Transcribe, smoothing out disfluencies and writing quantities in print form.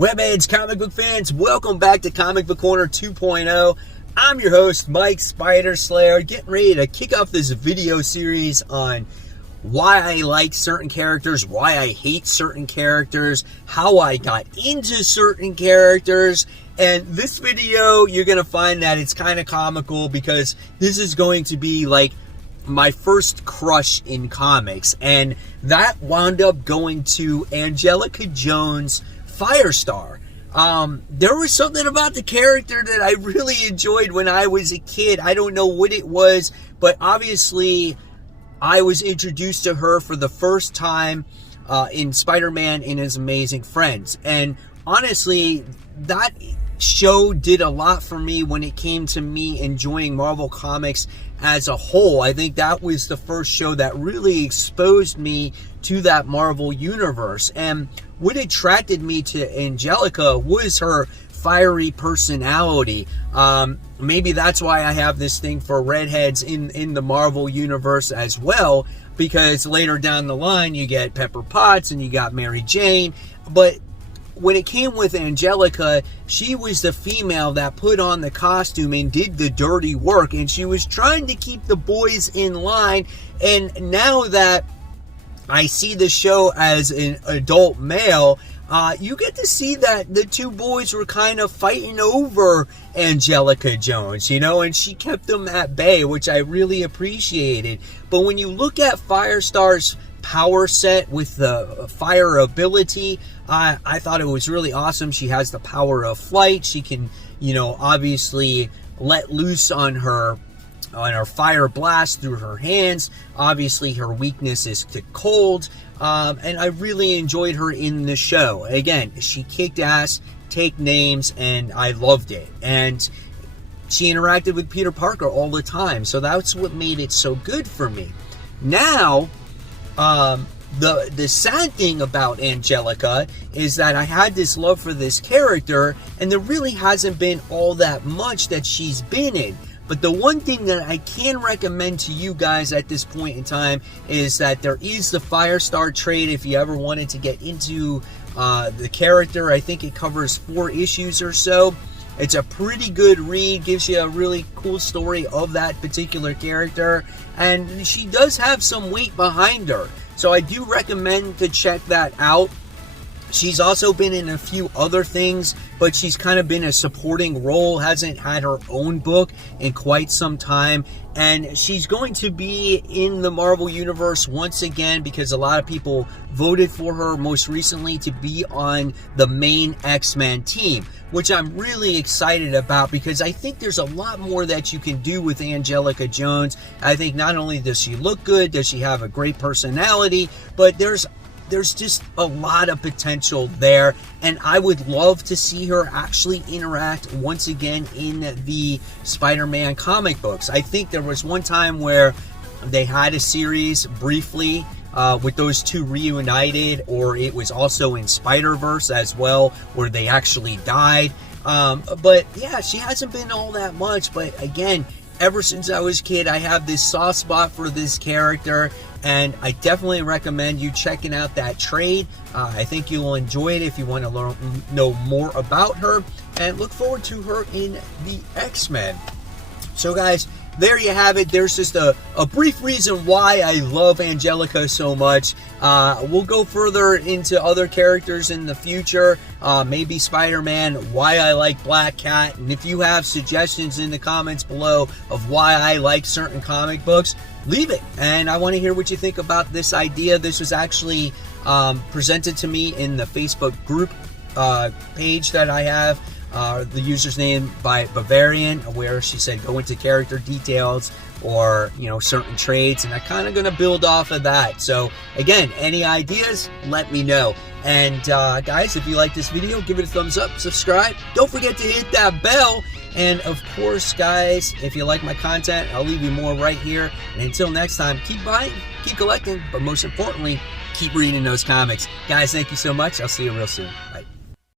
Webheads, comic book fans, welcome back to Comic Book Corner 2.0. I'm your host, Mike Spider Slayer, getting ready to kick off this video series on why I like certain characters, why I hate certain characters, how I got into certain characters. And this video, you're going to find that it's kind of comical because this is going to be like my first crush in comics. And that wound up going to Angelica Jones' Firestar. There was something about the character that I really enjoyed when I was a kid. I don't know what it was, but obviously I was introduced to her for the first time in Spider-Man and His Amazing Friends. And honestly, that show did a lot for me when it came to me enjoying Marvel Comics as a whole. I think that was the first show that really exposed me to that Marvel universe. And what attracted me to Angelica was her fiery personality. Maybe that's why I have this thing for redheads in the Marvel universe as well, because later down the line you get Pepper Potts and you got Mary Jane. But when it came with Angelica, she was the female that put on the costume and did the dirty work, and she was trying to keep the boys in line. And now that I see the show as an adult male, you get to see that the two boys were kind of fighting over Angelica Jones, and she kept them at bay, which I really appreciated. But when you look at Firestar's power set with the fire ability, I thought it was really awesome. She has the power of flight. She can, obviously let loose on her fire blast through her hands. Obviously, her weakness is to cold. And I really enjoyed her in the show. Again, she kicked ass, take names, and I loved it. And she interacted with Peter Parker all the time. So that's what made it so good for me. Now, the sad thing about Angelica is that I had this love for this character, and there really hasn't been all that much that she's been in. But the one thing that I can recommend to you guys at this point in time is that there is the Firestar trade if you ever wanted to get into the character. I think it covers 4 issues or so. It's a pretty good read, gives you a really cool story of that particular character, and she does have some weight behind her. So I do recommend to check that out. She's also been in a few other things, but she's kind of been a supporting role, hasn't had her own book in quite some time. And she's going to be in the Marvel Universe once again because a lot of people voted for her most recently to be on the main X-Men team, which I'm really excited about because I think there's a lot more that you can do with Angelica Jones. I think not only does she look good, does she have a great personality, but there's just a lot of potential there, and I would love to see her actually interact once again in the Spider-Man comic books. I think there was one time where they had a series briefly with those two reunited, or it was also in Spider-Verse as well, where they actually died. But yeah, she hasn't been all that much, but again, ever since I was a kid, I have this soft spot for this character, and I definitely recommend you checking out that trade. I think you will enjoy it if you want to know more about her, and look forward to her in the X-Men. So guys, there you have it. There's just a brief reason why I love Angelica so much. We'll go further into other characters in the future, maybe Spider-Man, why I like Black Cat, and if you have suggestions in the comments below of why I like certain comic books, leave it. And I want to hear what you think about this idea. This was actually presented to me in the Facebook group page that I have. The user's name by Bavarian, where she said go into character details or certain traits, and I'm kind of going to build off of that. So again, any ideas, let me know. And guys, if you like this video, give it a thumbs up, subscribe, don't forget to hit that bell, and of course guys, if you like my content, I'll leave you more right here. And until next time, keep buying, keep collecting, but most importantly, keep reading those comics. Guys, thank you so much. I'll see you real soon.